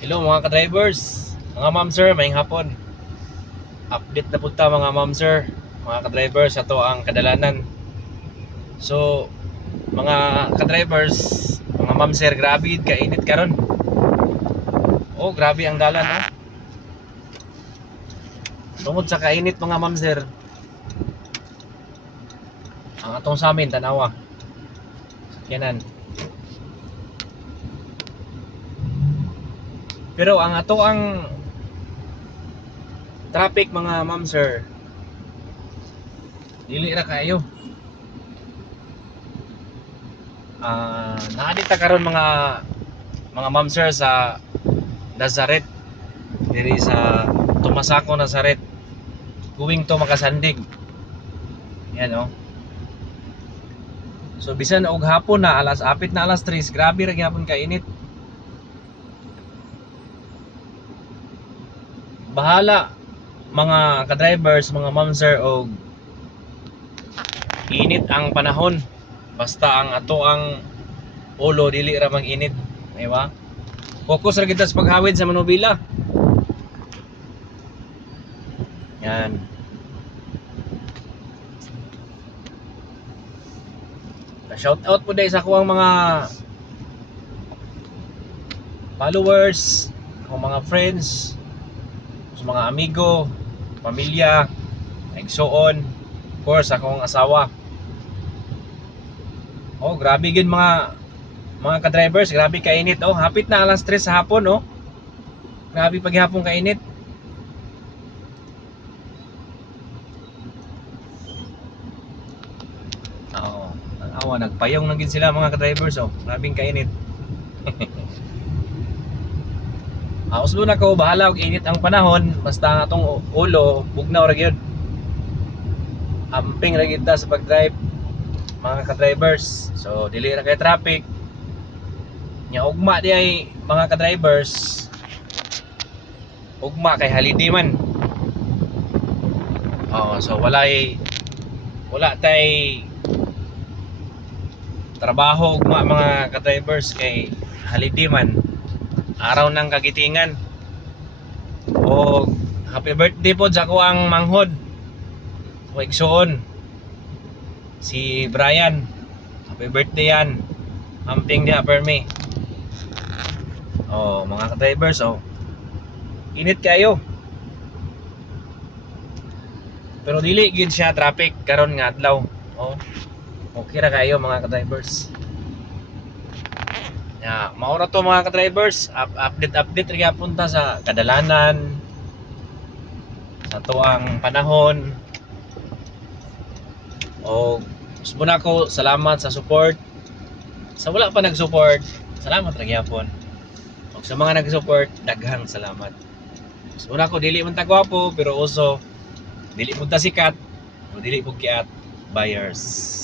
Hello mga ka-drivers, mga ma'am sir, maayong hapon. Update na punta mga ma'am sir, mga ka-drivers, ato ang kadalanan. So, mga ka-drivers, mga ma'am sir, grabe kainit karon. Oh, grabe ang dalan oh. Tungod sa kainit mga ma'am sir, ang atong sa amin tanawa. Sakyanan. Pero ang ato ang traffic mga ma'am sir, dili ra kayo. Naadita karon mga ma'am sir sa Nazaret, diri sa Tumasaco Nazaret, going to Makasandig. Yan oh. So bisan og hapon na apit na alas 3, grabe ra gyapon ka init. Bahala mga ka-drivers, mga ma'am sir, og init ang panahon. Basta ang ato ang ulo dili ra mang init, di ba? Focus ra kita sa paghawid sa manubila. Yan. Shout out po dahil sa kuwang mga followers, akong mga friends, sa mga amigo, pamilya, igsoon, of course akong asawa. Oh, grabe gid mga ka-drivers, grabe kainit oh. Hapit na alas 3 sa hapon oh. Grabe paghapon kainit. Oo, awa nagpayong na gid sila mga ka-drivers oh. Grabing kainit. Uslo na ko, bahala og init ang panahon, basta ang atong ulo bugnaw ra gyud. Amping ra gyud ta sa pag-drive mga ka-drivers. So dili ra kay traffic. Nya ugma di ay mga ka-drivers. Ugma kay holiday man. So wala tay trabaho ugma mga ka-drivers kay holiday man. Araw ng kagitingan. O happy birthday po sa ko ang manghod. Igsoon. Si Brian. Happy birthday yan. Amping niya per me. Mga ka-drivers init kayo. Pero dili gid siya traffic karon nga adlaw. Okay ra kayo mga ka-drivers. Maura to mga ka-drivers, update ra punta sa kadalanan sa tuang panahon. Gusto na ko salamat sa support. Sa wala pa nag-support, salamat ra gyapon. Og sa mga nag-support, daghang salamat. Gusto na ko dili man ta gwapo pero also dili mo ta sikat o dili po kiat buyers.